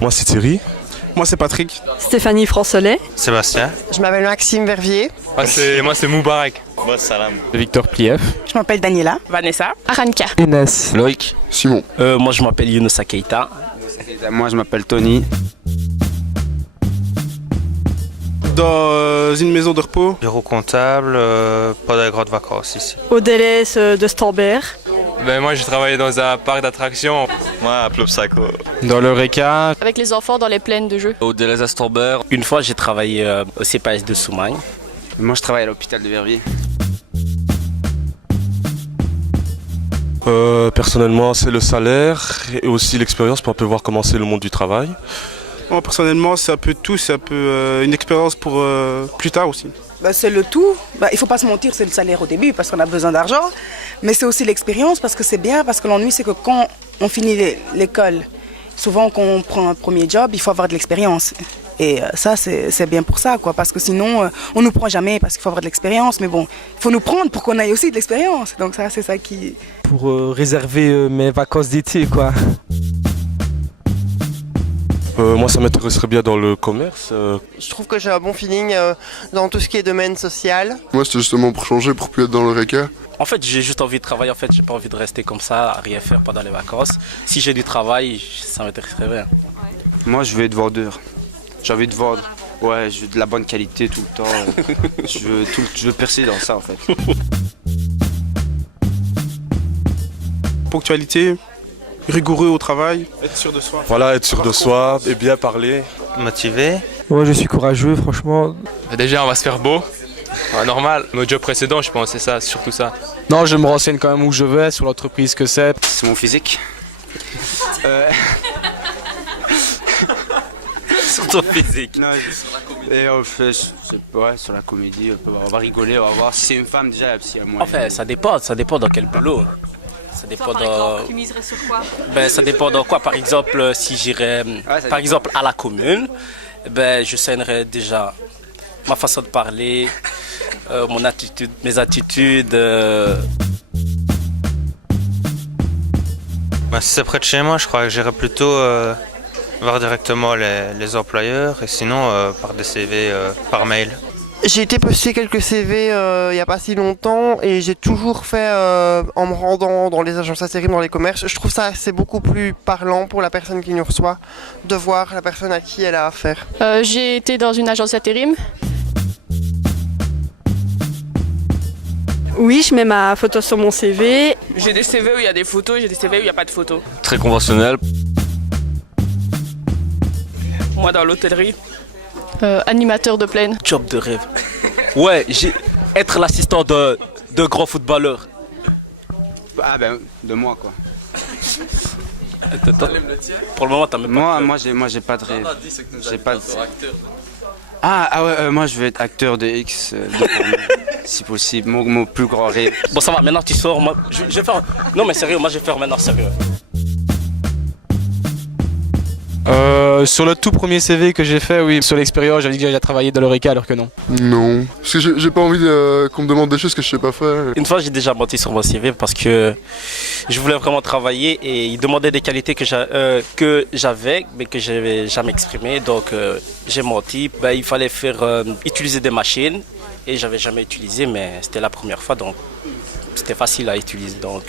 Moi, c'est Thierry. Moi, c'est Patrick. Stéphanie Francelet. Sébastien. Je m'appelle Maxime Vervier. Moi, c'est Moubarak. Salam. Victor Plief. Je m'appelle Daniela. Vanessa. Aranka. Inès. Loïc. Simon. Moi, je m'appelle Younoussa Keita. Moi, je m'appelle Tony. Dans une maison de repos. Bureau comptable, pas de grotte vacances ici. Au délaisse de Stambert. Moi, j'ai travaillé dans un parc d'attractions. Moi, à Plopsaco. Dans l'Eureka. Avec les enfants dans les plaines de jeux. Au Deleuze Astorber. Une fois, j'ai travaillé au CPS de Soumagne. Moi, je travaille à l'hôpital de Verviers. Personnellement, c'est le salaire et aussi l'expérience pour un peu voir comment c'est le monde du travail. Moi, personnellement, c'est un peu tout, c'est un peu une expérience pour plus tard aussi. C'est le tout. Il ne faut pas se mentir, c'est le salaire au début parce qu'on a besoin d'argent. Mais c'est aussi l'expérience parce que c'est bien, parce que l'ennui, c'est que quand on finit l'école, souvent quand on prend un premier job, il faut avoir de l'expérience. Et ça, c'est bien pour ça, quoi, parce que sinon, on ne nous prend jamais parce qu'il faut avoir de l'expérience. Mais bon, il faut nous prendre pour qu'on ait aussi de l'expérience. Donc ça, c'est ça qui... Pour réserver mes vacances d'été, quoi. Moi, ça m'intéresserait bien dans le commerce. Je trouve que j'ai un bon feeling dans tout ce qui est domaine social. Moi, c'était justement pour changer, pour plus être dans l'Eureka. En fait, j'ai juste envie de travailler. En fait, j'ai pas envie de rester comme ça, à rien faire pendant les vacances. Si j'ai du travail, ça m'intéresserait bien. Moi, je veux être vendeur. J'ai envie de vendre. Ouais, je veux de la bonne qualité tout le temps. je veux percer dans ça, en fait. Ponctualité, rigoureux au travail, être sûr de soi. Voilà, être sûr de soi et bien parler. Motivé. Moi, je suis courageux, franchement. Déjà, on va se faire beau. Normal. Mon job précédent, je pense, c'est ça, surtout ça. Non, je me renseigne quand même où je vais, sur l'entreprise que c'est. C'est mon physique. Sur ton physique. Non, sur la comédie, on va rigoler, on va voir si c'est une femme déjà. Enfin, ça dépend dans quel boulot. Ça dépend dans... Tu miserais sur quoi? Ça dépend dans quoi. Par exemple, si j'irais par exemple à la commune, je saignerais déjà ma façon de parler, mon attitude, mes attitudes. Si c'est près de chez moi, je crois que j'irais plutôt voir directement les employeurs et sinon par des CV par mail. J'ai été poster quelques CV il n'y a pas si longtemps et j'ai toujours fait en me rendant dans les agences intérim, dans les commerces. Je trouve ça c'est beaucoup plus parlant pour la personne qui nous reçoit de voir la personne à qui elle a affaire. J'ai été dans une agence intérim. Oui, je mets ma photo sur mon CV. J'ai des CV où il y a des photos et j'ai des CV où il n'y a pas de photos. Très conventionnel. Moi, dans l'hôtellerie. Animateur de plaine. Job de rêve. Ouais, être l'assistant de grands footballeurs. De moi, quoi. Pour le moment, t'as même pas. Moi, j'ai pas de rêve. J'ai pas de... moi, je veux être acteur de X, si possible. Mon plus grand rêve. Bon, ça va, maintenant tu sors. Moi, je vais faire... Non, mais sérieux, moi, je vais faire maintenant sérieux. Sur le tout premier CV que j'ai fait, oui, sur l'expérience, j'avais dit que j'allais travailler dans l'Eureka alors que non. Non, parce que j'ai pas envie qu'on me demande des choses que je sais pas faire. Une fois, j'ai déjà menti sur mon CV parce que je voulais vraiment travailler et il demandait des qualités que j'avais, mais que je n'avais jamais exprimées. Donc, j'ai menti. Il fallait utiliser des machines et j'avais jamais utilisé, mais c'était la première fois, donc c'était facile à utiliser. Donc.